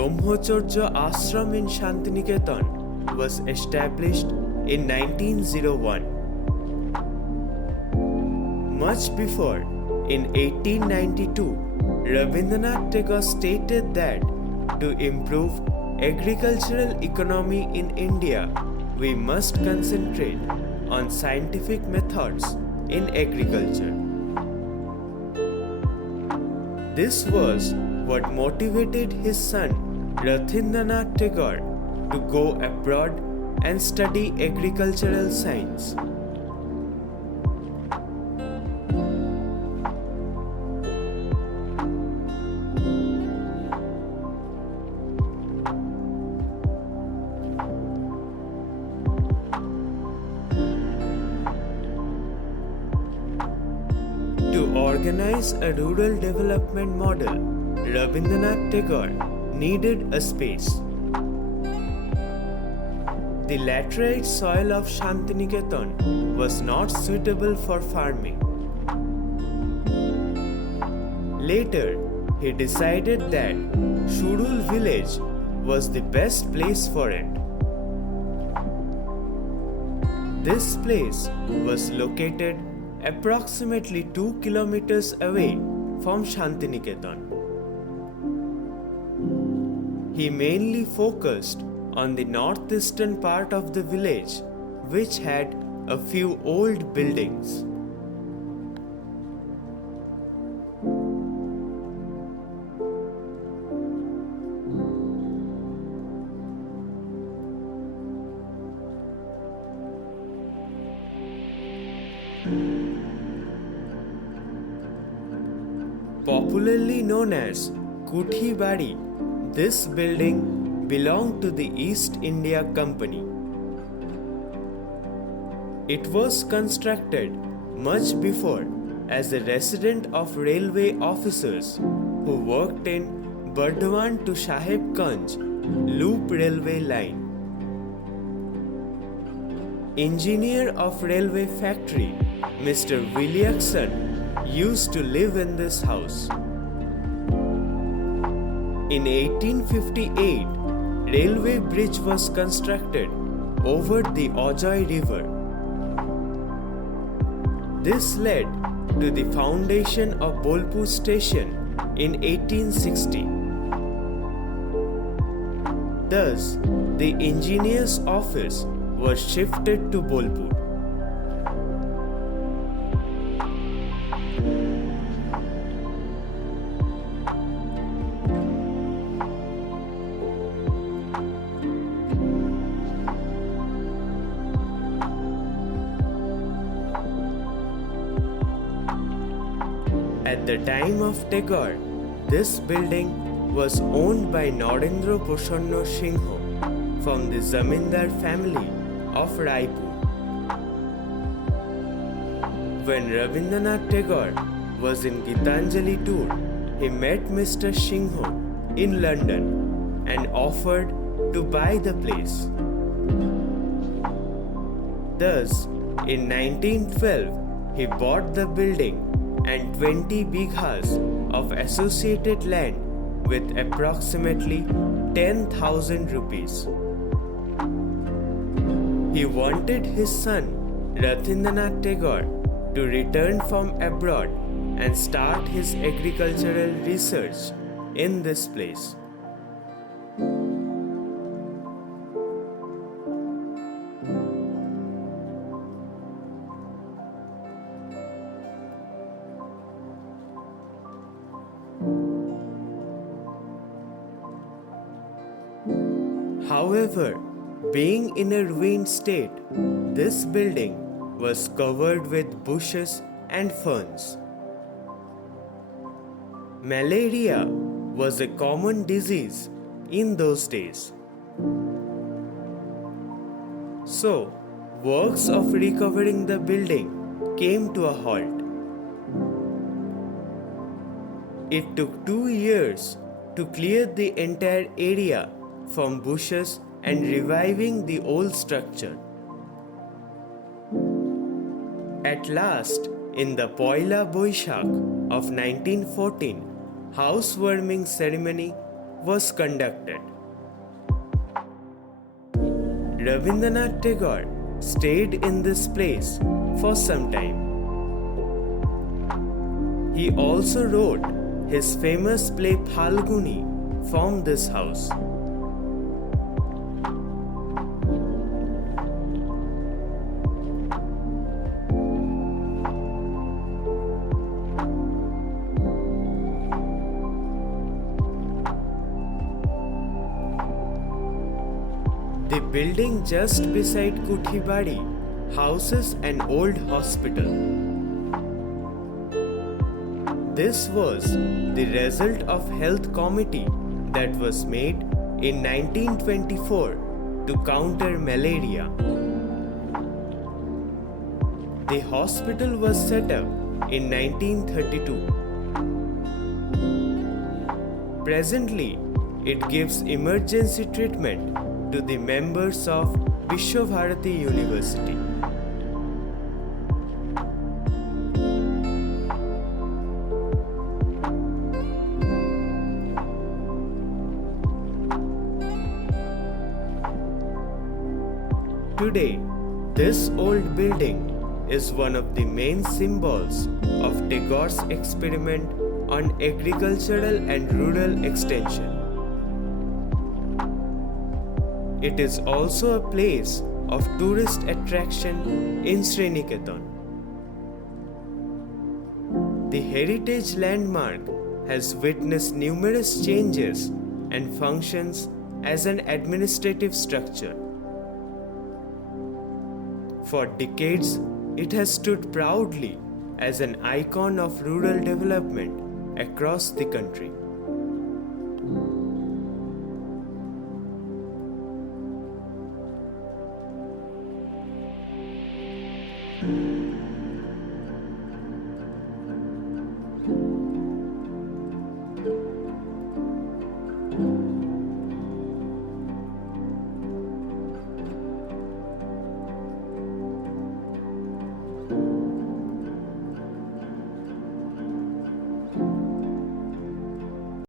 Brahmacharya ashram in Santiniketan was established in 1901. Much before, in 1892, Rabindranath Tagore stated that to improve agricultural economy in India, we must concentrate on scientific methods in agriculture. This was what motivated his son Rabindranath Tagore to go abroad and study agricultural science. To organize a rural development model, Rabindranath Tagore needed a space. The laterite soil of Santiniketan was not suitable for farming. Later, he decided that Shurul village was the best place for it. This place was located approximately 2 kilometers away from Santiniketan. He mainly focused on the northeastern part of the village, which had a few old buildings. Popularly known as Kuthi Bari, this building belonged to the East India Company. It was constructed much before as a residence of railway officers who worked in Burdwan to Sahebganj loop railway line. Engineer of railway factory Mr. Williamson used to live in this house. In 1858, railway bridge was constructed over the Ojai River. This led to the foundation of Bolpur station in 1860. Thus, the engineer's office was shifted to Bolpur. At the time of Tagore, this building was owned by Narendra Prasanna Singh from the Zamindar family of Raipur. When Rabindranath Tagore was in Gitanjali tour, he met Mr. Singh in London and offered to buy the place. Thus, in 1912, he bought the building and 20 bighas of associated land with approximately 10,000 rupees. He wanted his son Rabindranath Tagore to return from abroad and start his agricultural research in this place. However, being in a ruined state, this building was covered with bushes and ferns. Malaria was a common disease in those days. So, works of recovering the building came to a halt. It took 2 years to clear the entire area from bushes and reviving the old structure. At last, in the Poila Boishakh of 1914, housewarming ceremony was conducted. Rabindranath Tagore stayed in this place for some time. He also wrote his famous play Phalguni from this house. The building just beside Kuthi Bari houses an old hospital. This was the result of health committee that was made in 1924 to counter malaria. The hospital was set up in 1932. Presently, it gives emergency treatment to the members of Visva Bharati University. Today, this old building is one of the main symbols of Tagore's experiment on agricultural and rural extension. It is also a place of tourist attraction in Sriniketan. The heritage landmark has witnessed numerous changes and functions as an administrative structure. For decades, it has stood proudly as an icon of rural development across the country.